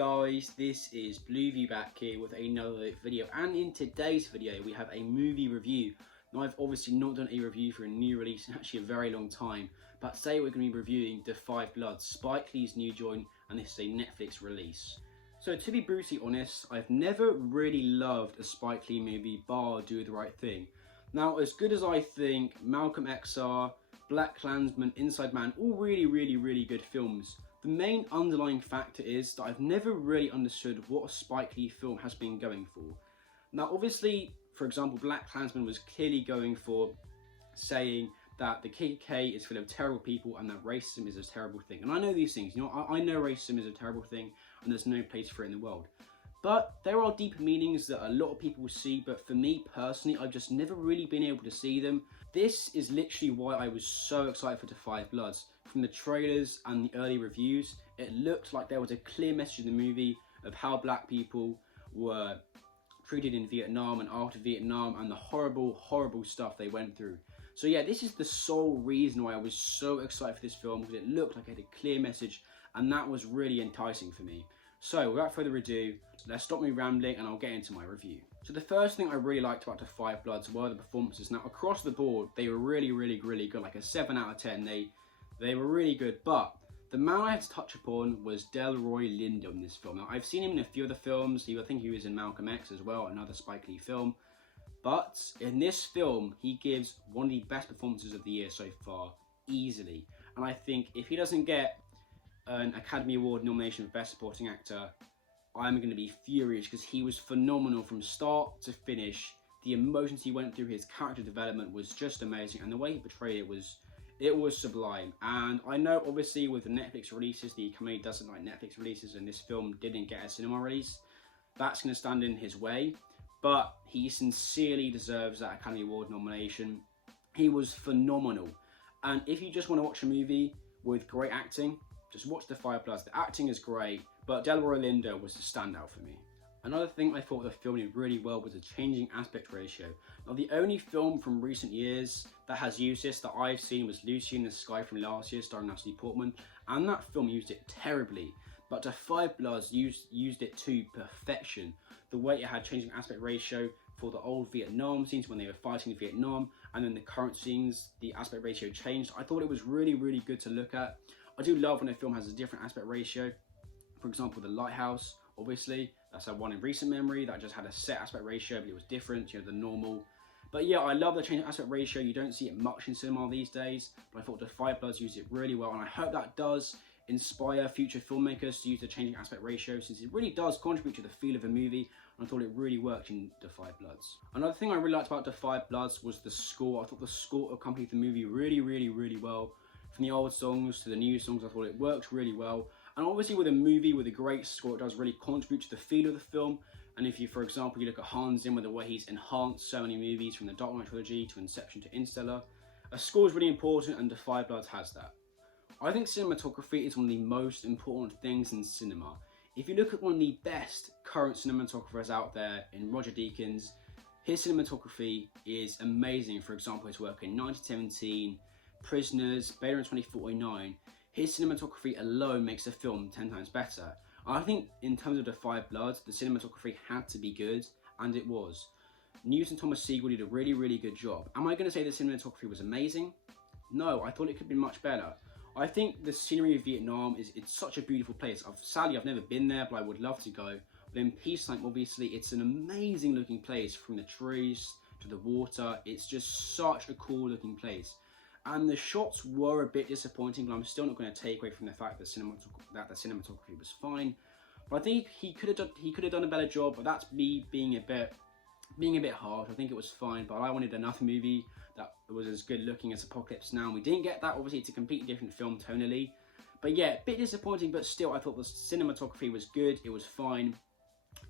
guys, this is Blueview back here with another video, and in today's video we have a movie review. Now I've obviously not done a review for a new release in actually a very long time, but today we're going to be reviewing The Five Bloods, Spike Lee's new joint, and this is a Netflix release. So to be brutally honest, I've never really loved a Spike Lee movie bar Do the Right Thing. Now as good as I think Malcolm X are, BlacKkKlansman, Inside Man, all really good films, the main underlying factor is that I've never really understood what a Spike Lee film has been going for. Now obviously, for example, BlacKkKlansman was clearly going for saying that the KKK is full of terrible people and that racism is a terrible thing. And I know these things, you know, I know racism is a terrible thing and there's no place for it in the world. But there are deeper meanings that a lot of people see, but for me personally, I've just never really been able to see them. This is literally why I was so excited for The Five Bloods. From the trailers and the early reviews, it looked like there was a clear message in the movie of how black people were treated in Vietnam and after Vietnam and the horrible stuff they went through. So yeah, this is the sole reason why I was so excited for this film, because it looked like it had a clear message and that was really enticing for me. So without further ado, let's stop me rambling and I'll get into my review. So the first thing I really liked about The Five Bloods were the performances. Now across the board, they were really good, like a 7 out of 10. They were really good, but the man I had to touch upon was Delroy Lyndon in this film. Now I've seen him in a few other films. I think he was in Malcolm X as well, another Spike Lee film. But in this film, he gives one of the best performances of the year so far, easily. And I think if he doesn't get an Academy Award nomination for Best Supporting Actor, I'm going to be furious, because he was phenomenal from start to finish. The emotions he went through, his character development was just amazing, and the way he portrayed it was sublime. And I know obviously with the Netflix releases, the comedy doesn't like Netflix releases, and this film didn't get a cinema release. That's going to stand in his way, but he sincerely deserves that Academy Award nomination. He was phenomenal. And if you just want to watch a movie with great acting, just watch The Five Bloods. The acting is great, but Delroy Lyndon was the standout for me. Another thing I thought the film did really well was the changing aspect ratio. Now the only film from recent years that has used this that I've seen was Lucy in the Sky from last year, starring Natalie Portman, and that film used it terribly. But The Five Bloods used it to perfection. The way it had changing aspect ratio for the old Vietnam scenes when they were fighting in Vietnam, and then the current scenes, the aspect ratio changed. I thought it was really good to look at. I do love when a film has a different aspect ratio. For example, The Lighthouse, obviously, that's a one in recent memory that just had a set aspect ratio, but it was different, you know, the normal. But yeah, I love the change in aspect ratio. You don't see it much in cinema these days, but I thought The Five Bloods used it really well, and I hope that does inspire future filmmakers to use the changing aspect ratio, since it really does contribute to the feel of a movie, and I thought it really worked in The Five Bloods. Another thing I really liked about The Five Bloods was the score. I thought the score accompanied the movie really well. From the old songs to the new songs, I thought it worked really well. And obviously with a movie with a great score, it does really contribute to the feel of the film. And if you, for example, you look at Hans Zimmer, the way he's enhanced so many movies from the Dark Knight trilogy to Inception to Interstellar, a score is really important, and The Five Bloods has that. I think cinematography is one of the most important things in cinema. If you look at one of the best current cinematographers out there in Roger Deakins, his cinematography is amazing. For example, his work in 1917, Prisoners, Blade Runner 2049, his cinematography alone makes the film 10 times better. I think in terms of The Five Bloods, the cinematography had to be good, and it was. Newton Thomas Sigel did a really good job. Am I going to say the cinematography was amazing? No, I thought it could be much better. I think the scenery of Vietnam it's such a beautiful place. Sadly, I've never been there, but I would love to go. But in peacetime, obviously, it's an amazing looking place, from the trees to the water. It's just such a cool looking place. And the shots were a bit disappointing, but I'm still not going to take away from the fact that the cinematography was fine. But I think he could have done a better job. But that's me being a bit harsh. I think it was fine, but I wanted another movie that was as good looking as Apocalypse Now. And we didn't get that. Obviously, it's a completely different film tonally. But yeah, a bit disappointing, but still, I thought the cinematography was good. It was fine.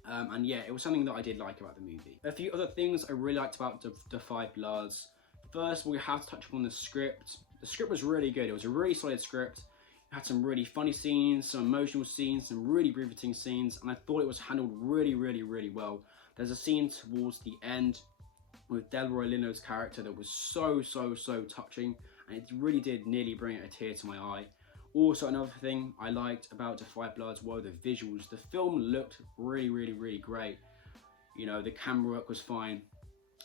And yeah, it was something that I did like about the movie. A few other things I really liked about The Five Bloods. First, we have to touch upon the script. The script was really good. It was a really solid script. It had some really funny scenes, some emotional scenes, some really riveting scenes, and I thought it was handled really well. There's a scene towards the end with Delroy Lyndon's character that was so touching, and it really did nearly bring a tear to my eye. Also, another thing I liked about The Five Bloods were the visuals. The film looked really great. You know, the camera work was fine.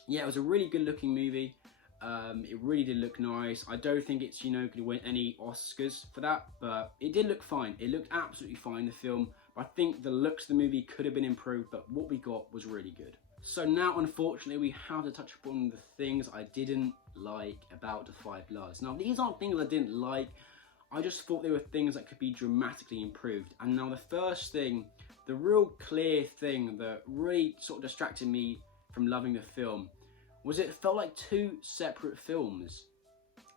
Yeah, it was a really good looking movie. It really did look nice. I don't think it's, you know, going to win any Oscars for that, but it did look fine. It looked absolutely fine, the film. I think the looks of the movie could have been improved, but what we got was really good. So now, unfortunately, we have to touch upon the things I didn't like about The Five Bloods. Now, these aren't things I didn't like. I just thought they were things that could be dramatically improved. And now the first thing, the real clear thing that really sort of distracted me from loving the film was it felt like two separate films.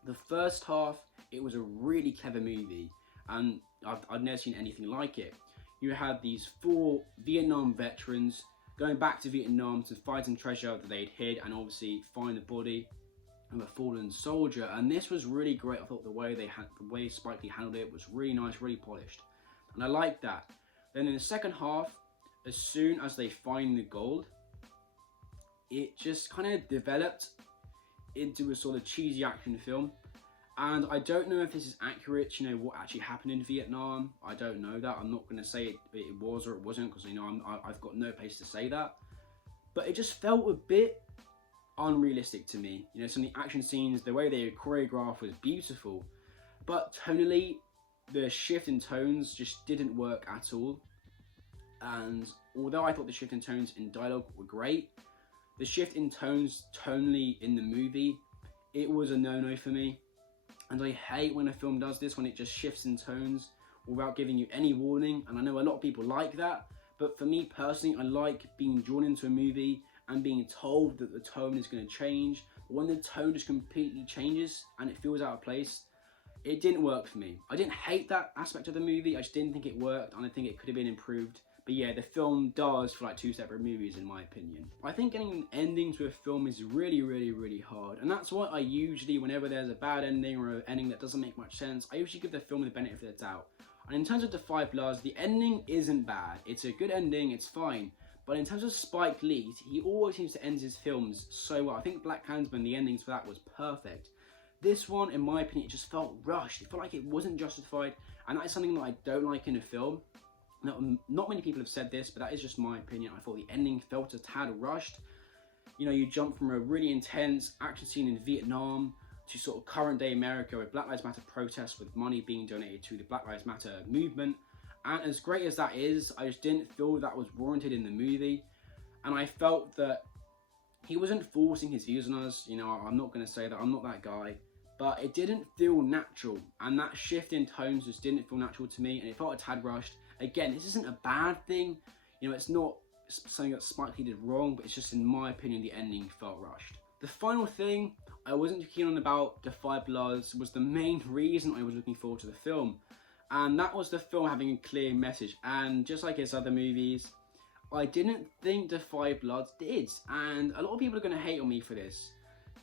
The first half, it was a really clever movie, and I've never seen anything like it. You had these 4 Vietnam veterans going back to Vietnam to find some treasure that they'd hid and obviously find the body of a fallen soldier. And this was really great. I thought the way Spike Lee handled it was really nice, really polished, and I liked that. Then in the second half, as soon as they find the gold, it just kind of developed into a sort of cheesy action film. And I don't know if this is accurate, you know, what actually happened in Vietnam. I don't know that. I'm not going to say it was or it wasn't, because, you know, I've got no place to say that. But it just felt a bit unrealistic to me. You know, some of the action scenes, the way they were choreographed was beautiful. But tonally, the shift in tones just didn't work at all. And although I thought the shift in tones in dialogue were great, the shift in tones tonally in the movie, it was a no-no for me. And I hate when a film does this, when it just shifts in tones without giving you any warning. And I know a lot of people like that, but for me personally, I like being drawn into a movie and being told that the tone is going to change. But when the tone just completely changes and it feels out of place, it didn't work for me. I didn't hate that aspect of the movie, I just didn't think it worked, and I think it could have been improved. But yeah, the film does feel like two separate movies in my opinion. I think getting an ending to a film is really hard, and that's why I usually, whenever there's a bad ending or an ending that doesn't make much sense, I usually give the film the benefit of the doubt. And in terms of The Five Bloods, the ending isn't bad. It's a good ending, it's fine. But in terms of Spike Lee, he always seems to end his films so well. I think Black Klansman, the endings for that was perfect. This one, in my opinion, it just felt rushed. It felt like it wasn't justified, and that is something that I don't like in a film. Now, not many people have said this, but that is just my opinion. I thought the ending felt a tad rushed. You know, you jump from a really intense action scene in Vietnam to sort of current day America with Black Lives Matter protests with money being donated to the Black Lives Matter movement. And as great as that is, I just didn't feel that was warranted in the movie. And I felt that he wasn't forcing his views on us. You know, I'm not going to say that, I'm not that guy. But it didn't feel natural. And that shift in tones just didn't feel natural to me. And it felt a tad rushed. Again, this isn't a bad thing. You know, it's not something that Spike Lee did wrong, but it's just, in my opinion, the ending felt rushed. The final thing I wasn't too keen on about The Five Bloods was the main reason I was looking forward to the film. And that was the film having a clear message. And just like his other movies, I didn't think The Five Bloods did. And a lot of people are going to hate on me for this.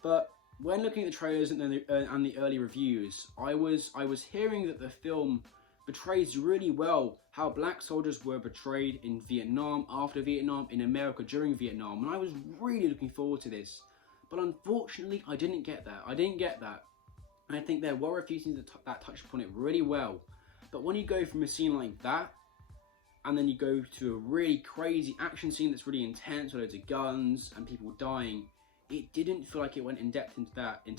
But when looking at the trailers and the early reviews, I was hearing that the film portrays really well how black soldiers were portrayed in Vietnam, after Vietnam, in America during Vietnam, and I was really looking forward to this. But unfortunately, I didn't get that. And I think there were a few scenes that touched upon it really well. But when you go from a scene like that, and then you go to a really crazy action scene that's really intense, with loads of guns and people dying, it didn't feel like it went in depth into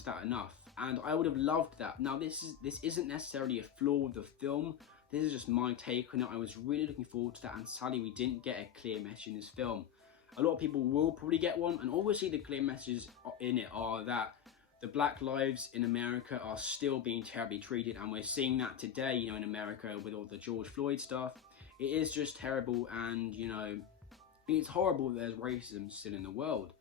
that enough. And I would have loved that. Now, this isn't necessarily a flaw of the film. This is just my take on it. I was really looking forward to that, and sadly, we didn't get a clear message in this film. A lot of people will probably get one, and obviously the clear messages in it are that the black lives in America are still being terribly treated, and we're seeing that today, you know, in America with all the George Floyd stuff. It is just terrible, and, you know, it's horrible that there's racism still in the world.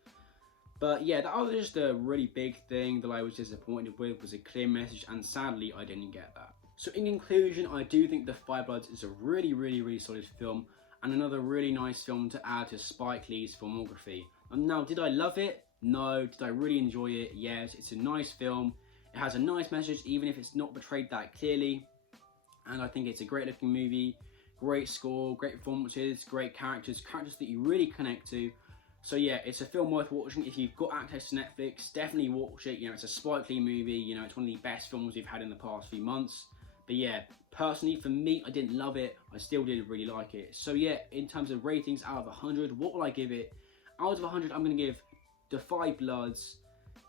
But yeah, that was just a really big thing that I was disappointed with, was a clear message, and sadly I didn't get that. So in conclusion, I do think The Five Bloods is a really solid film, and another really nice film to add to Spike Lee's filmography. Now, did I love it? No. Did I really enjoy it? Yes. It's a nice film. It has a nice message, even if it's not portrayed that clearly. And I think it's a great looking movie, great score, great performances, great characters that you really connect to. So yeah, it's a film worth watching. If you've got access to Netflix, definitely watch it. You know, it's a Spike Lee movie. You know, it's one of the best films we've had in the past few months. But yeah, personally for me, I didn't love it. I still did really like it. So yeah, in terms of ratings out of 100, what will I give it? Out of 100, I'm going to give The Five Bloods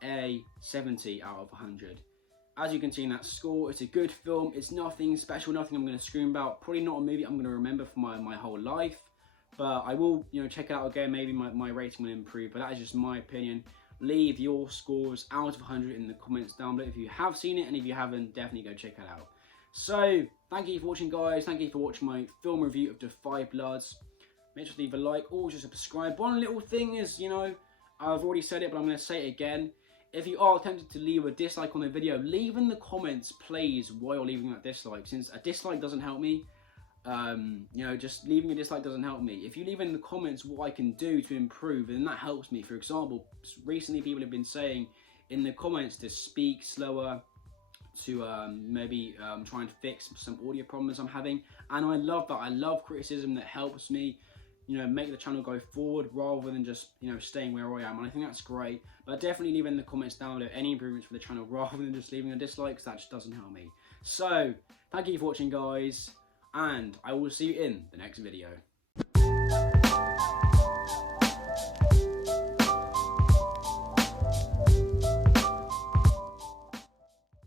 a 70 out of 100. As you can see in that score, it's a good film. It's nothing special, nothing I'm going to scream about. Probably not a movie I'm going to remember for my whole life. But I will, check it out again. Maybe my rating will improve. But that is just my opinion. Leave your scores out of 100 in the comments down below if you have seen it. And if you haven't, definitely go check it out. So, thank you for watching, guys. Thank you for watching my film review of The Five Bloods. Make sure to leave a like or just subscribe. One little thing is, I've already said it, but I'm going to say it again. If you are tempted to leave a dislike on the video, leave in the comments, please, why you're leaving that dislike. Since a dislike doesn't help me, just leaving a dislike doesn't help me. If you leave in the comments what I can do to improve, then that helps me. For example, recently people have been saying in the comments to speak slower, to maybe try and fix some audio problems I'm having. And I love that. I love criticism that helps me make the channel go forward rather than just, staying where I am. And I think that's great. But definitely leave in the comments down below any improvements for the channel rather than just leaving a dislike, because that just doesn't help me. So, thank you for watching, guys, and I will see you in the next video.